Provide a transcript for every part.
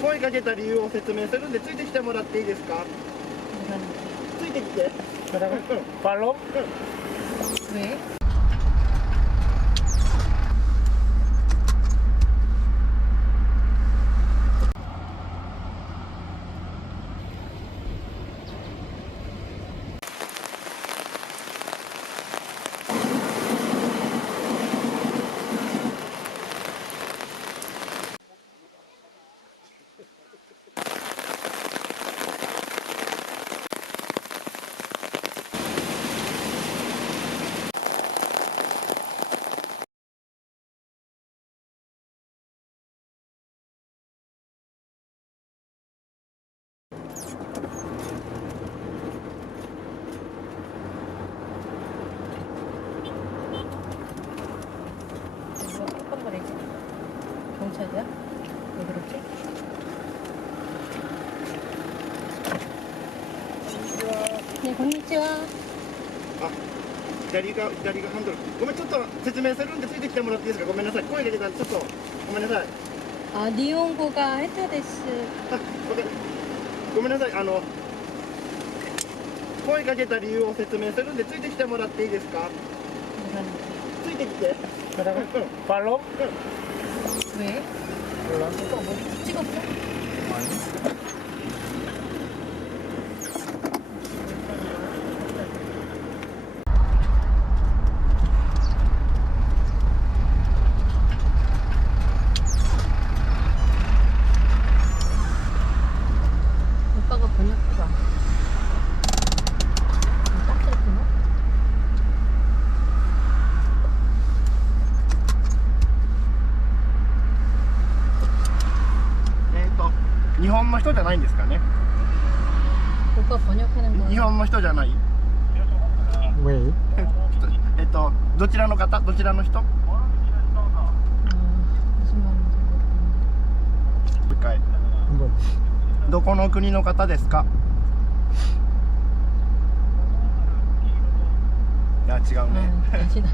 声かけた理由を説明するんでついてきてもらっていいですか。ついてきて。팔로우? 왜? 어떤 거래지? 경찰이야? 왜 그러지? 네, 건니치와. あ、左がハンドル。ごめん、ちょっと説明するんでついてきてもらっていいですか。ごめんなさい。声かけたらちょっとごめんなさい。 아, 니온고가 해타です. ごめんなさい。声かけた理由を説明するんでついてきてもらっていいですか。ついてきて。 팔로우? 왜? 몰라. 오빠 뭐 찍었어? 아니. 오빠가 번역해봐. 딱 됐구나? 日本の人じゃないんですかね。 오빠 번역하는 거. 日本の人じゃない。 왜? どちらの方？どちらの人？ 무슨 말인지 모르겠네. もう一回。 한번 どこの国の方ですか。いや違うね。 다시 나.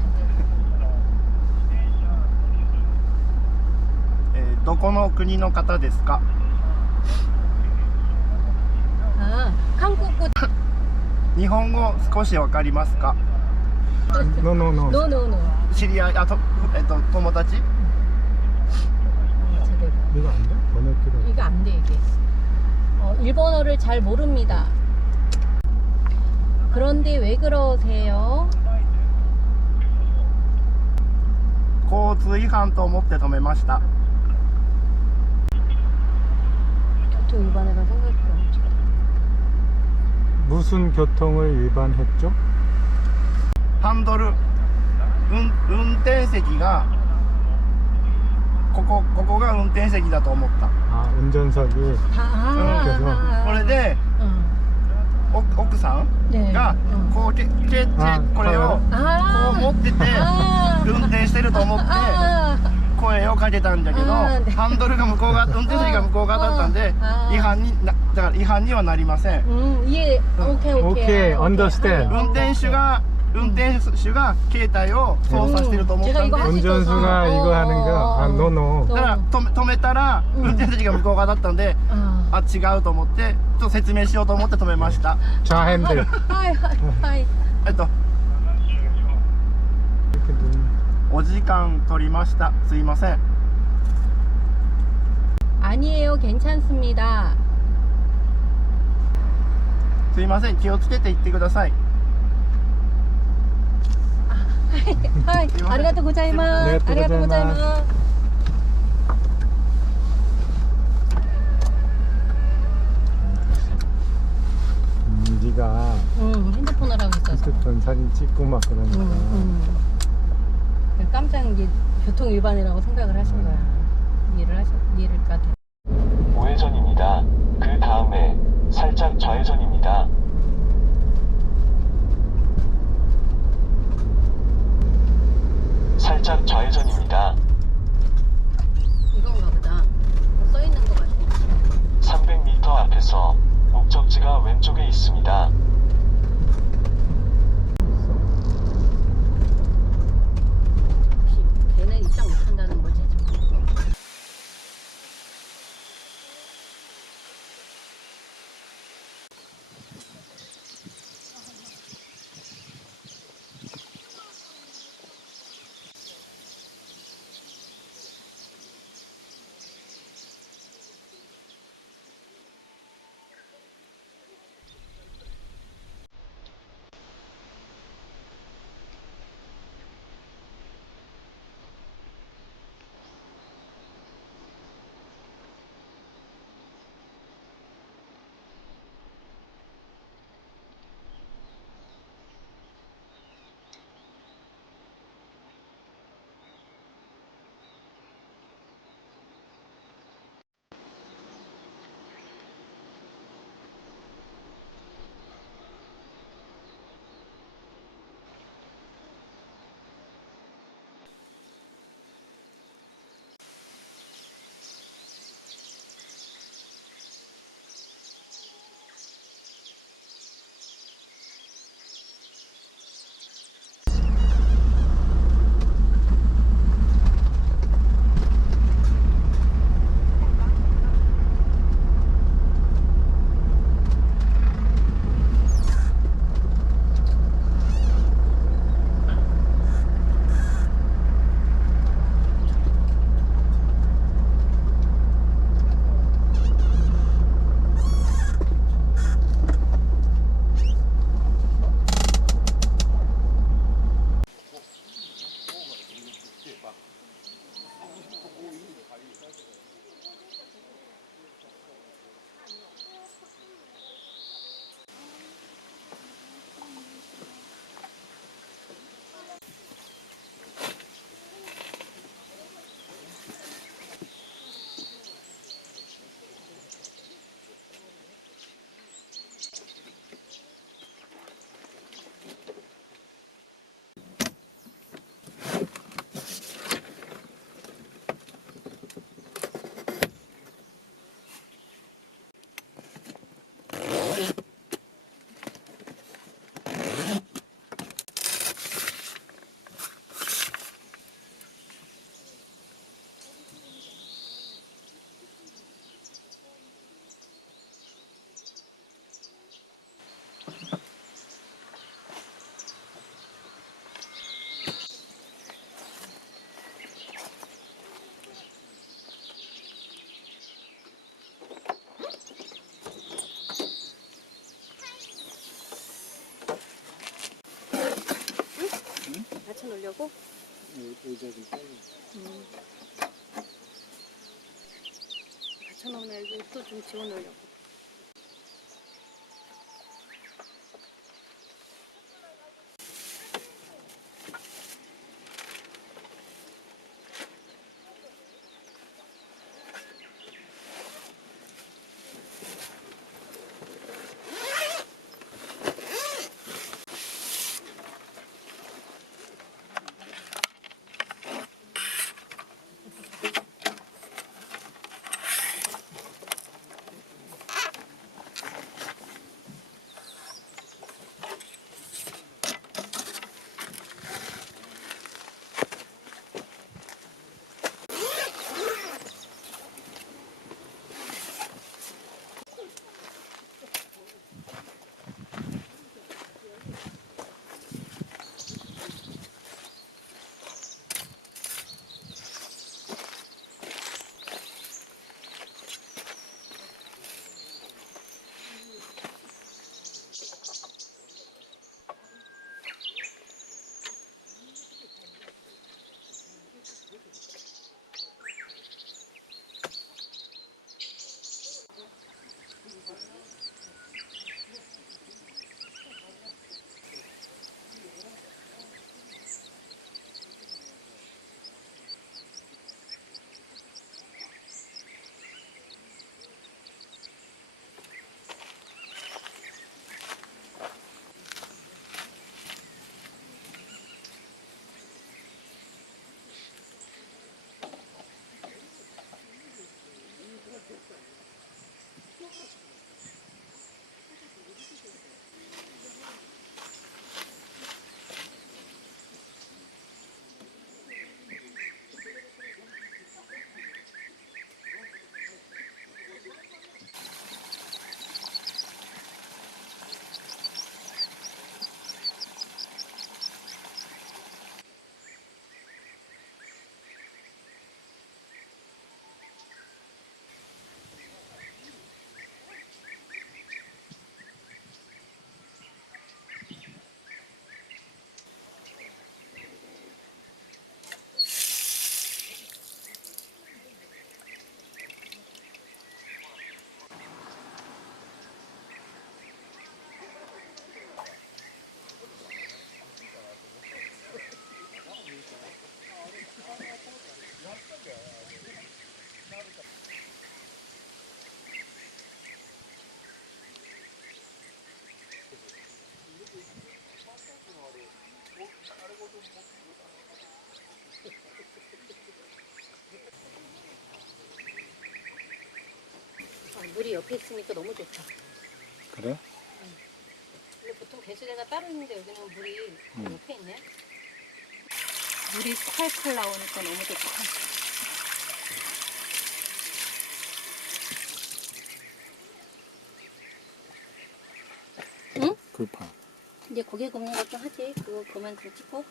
どこの国の方ですか。 아, 한국어. 日本語少しわかりますか。 노노노. 노노노. 知り合い友達。 제대로. 이거 안 돼? 번역기로. 이거 안 돼, 이게. 일본어를 잘 모릅니다. 그런데 왜 그러세요? 交通違反と思って止めました。 교통 위반해가 생각이 안 나. 무슨 교통을 위반했죠? ハンドル、運転席がここが運転席だと思った。 아, 운전석이. これで 奥さんがこうこれをこう持ってて運転してると思って声をかけたんだけど、ハンドルが向こう側、運転席が向こう側だったんでだから違反にはなりません。 예, 오케이. understand. 運転手が携帯を操作してると思ったんで、 운전수가 이거 하는 거. 아, 노노. だから止めたら運転席が向こう側だったんで、あ、違うと思ってちょっと説明しようと思って止めました。 좌핸들. 하이. お時間取りました。すいません。 아니에요, 괜찮습니다. すいません、気をつけて行ってください。 하이. 아리가또 고자이마스. 아리가또 고자이마스. 네가 핸드폰을 하고 있어서. 핸드폰 사진 찍고 막 그러니까. 깜짝 이제 교통 위반이라고 생각을 하신 거야. 이해를 것 같아. 우회전입니다. 그 다음에 살짝 좌회전입니다. 살짝 좌회전입니다. 이건가 보다. 써 있는 거 같아. 300m 앞에서 목적지가 왼쪽에 있습니다. 걔는 입장 못 한다는 거지. 의자 좀 빼고. 받쳐놓은 애도 또 좀 지워놓으려고. 물이 옆에 있으니까 너무 좋다. 그래? 근데 보통 배수대가 따로 있는데 여기는 물이 옆에 있네. 물이 칼칼 나오니까 너무 좋다. 응? 불파. 이제 고기 굽는 것 좀 하지. 그거 그만 좀 찍고.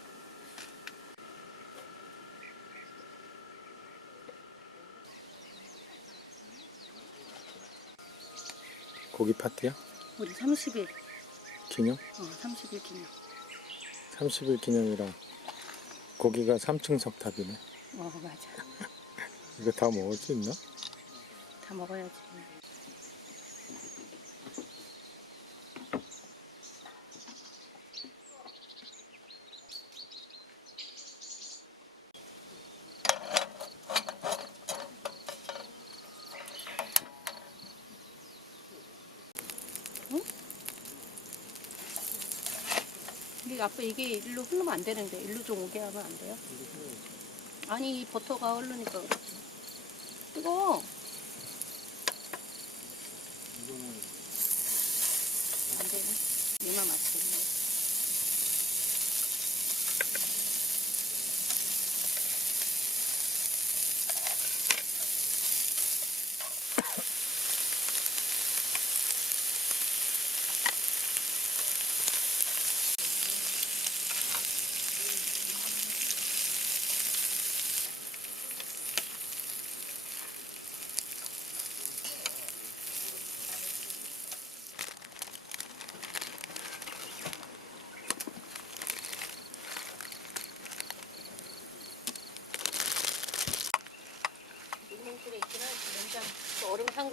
고기 파티야? 우리 30일. 기념? 30일 기념. 30일 기념이라 고기가 3층 석탑이네. 맞아. 이거 다 먹을 수 있나? 다 먹어야지. 근데 아빠 이게 일로 흐르면 안 되는데 일로 좀 오게 하면 안 돼요? 아니 이 버터가 흐르니까 그렇지. 뜨거워. 안 되네. 이만 맞추네.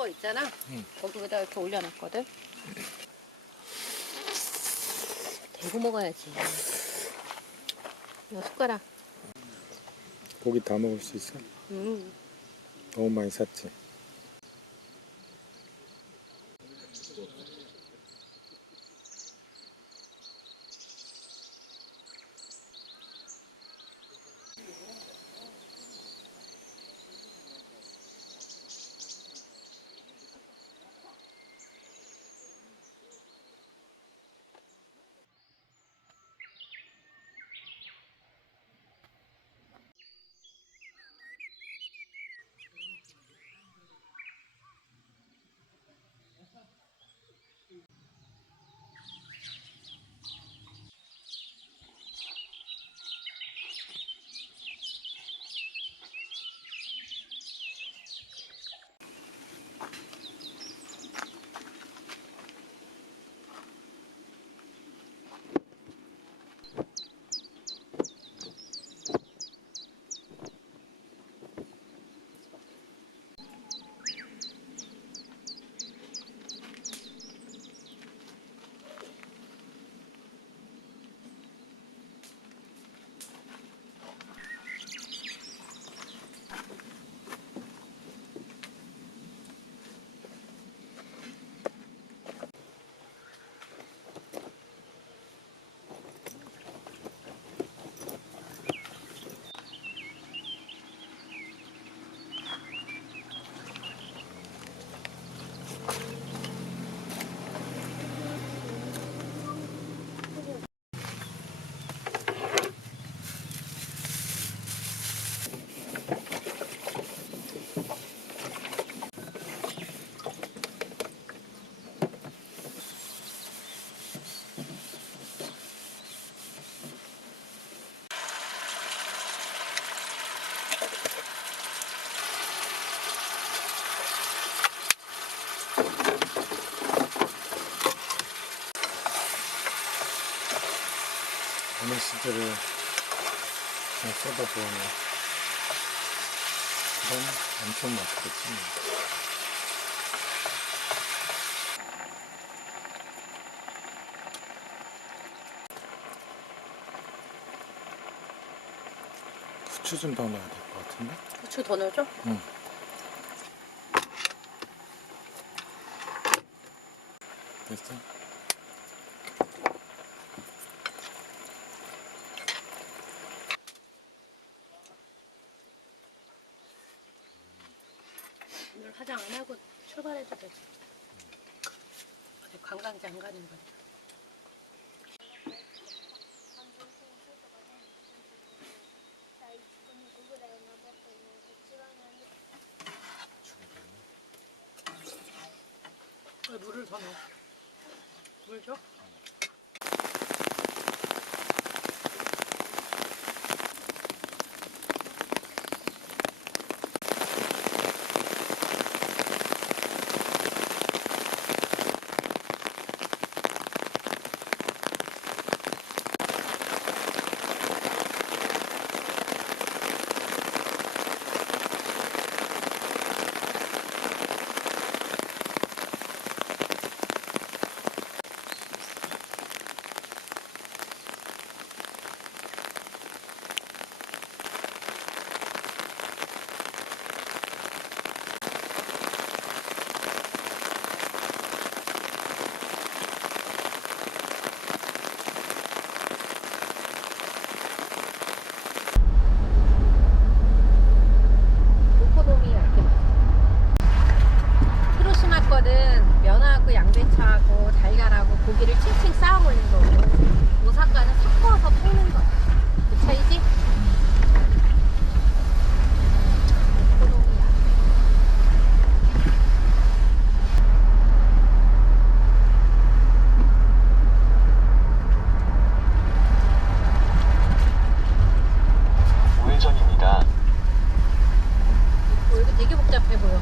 거 있잖아. 거기에다 이렇게 올려놨거든. 대고 먹어야지. 이거 숟가락. 고기 다 먹을 수 있어? 너무 많이 샀지? MSG를 그냥 쏟아 부으면 그럼 엄청 맛있겠지. 후추 좀 더 넣어야 될 것 같은데? 후추 더 넣어줘? 응. 됐어? 오늘 화장 안 하고 출발해도 되지. 어디 관광지 안 가는 거야. 물을 더 넣어. 물 줘? 면하고 양배추하고 달걀하고 고기를 칭칭 쌓아 올린 거고 오사카는 섞어서 볶는 거야. 그 차이지? 우회전입니다. 이거 되게 복잡해 보여.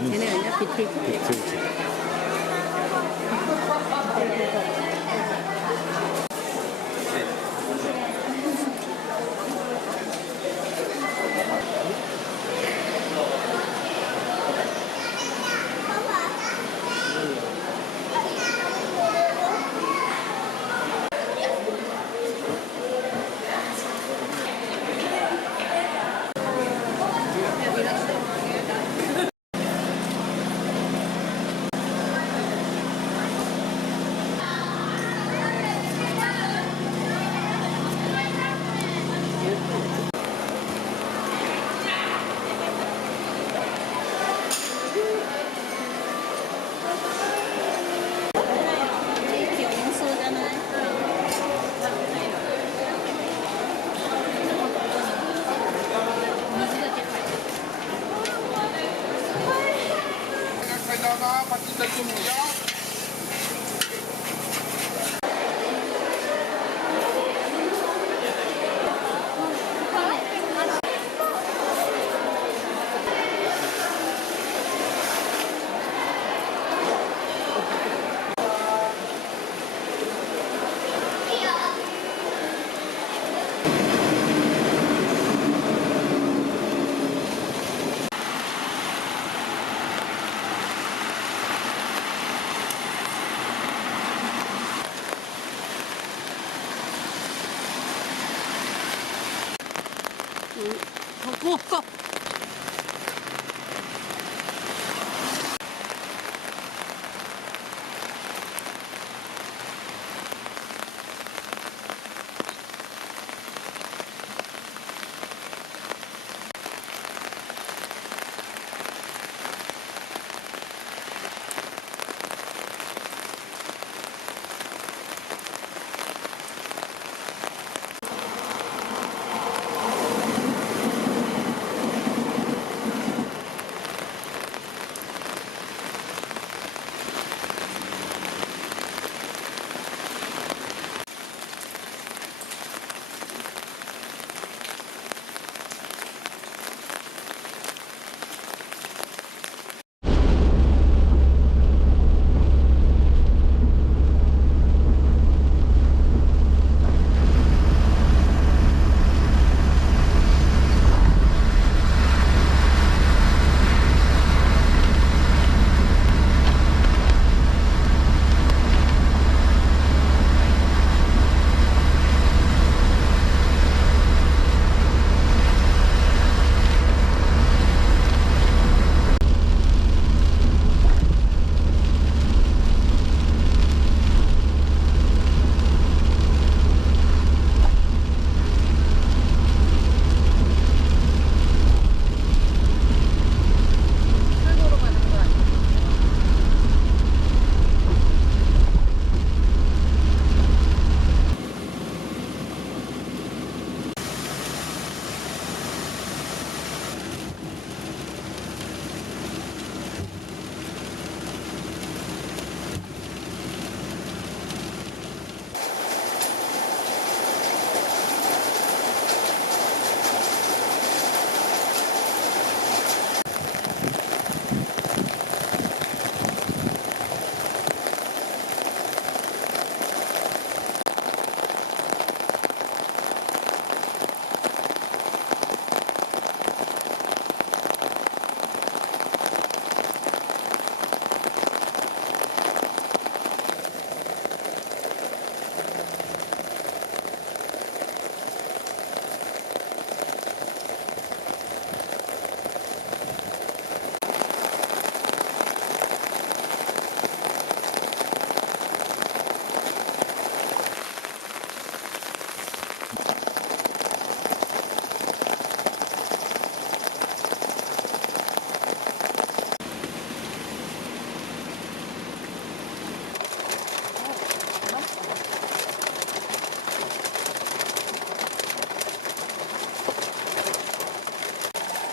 걔네 아니야? 비틀기. 비틀기. 고!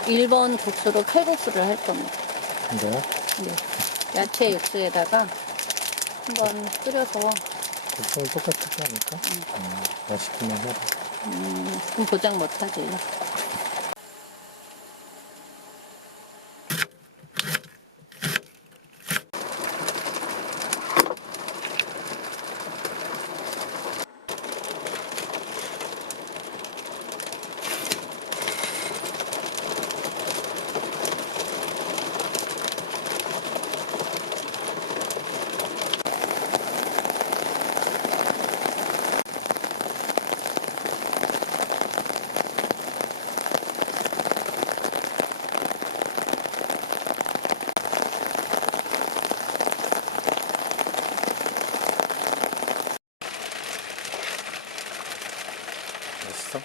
일본 국수로 칼국수를 할 겁니다. 이거요? 네. 야채 육수에다가 한번 끓여서. 국수는 똑같지 않을까? 맛있기만 해도. 그럼 보장 못하지. 맛있어?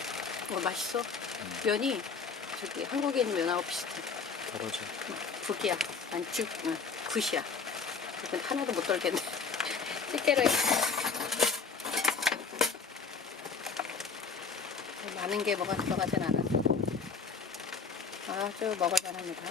맛있어. 면이 저기 한국에 있는 면하고 비슷해. 떨어져. 북이야. 아니 굿이야. 이건 하나도 못 떨겠네. 실제로 많은 게 뭐가 들어가진 않았어. 아주 먹을만합니다.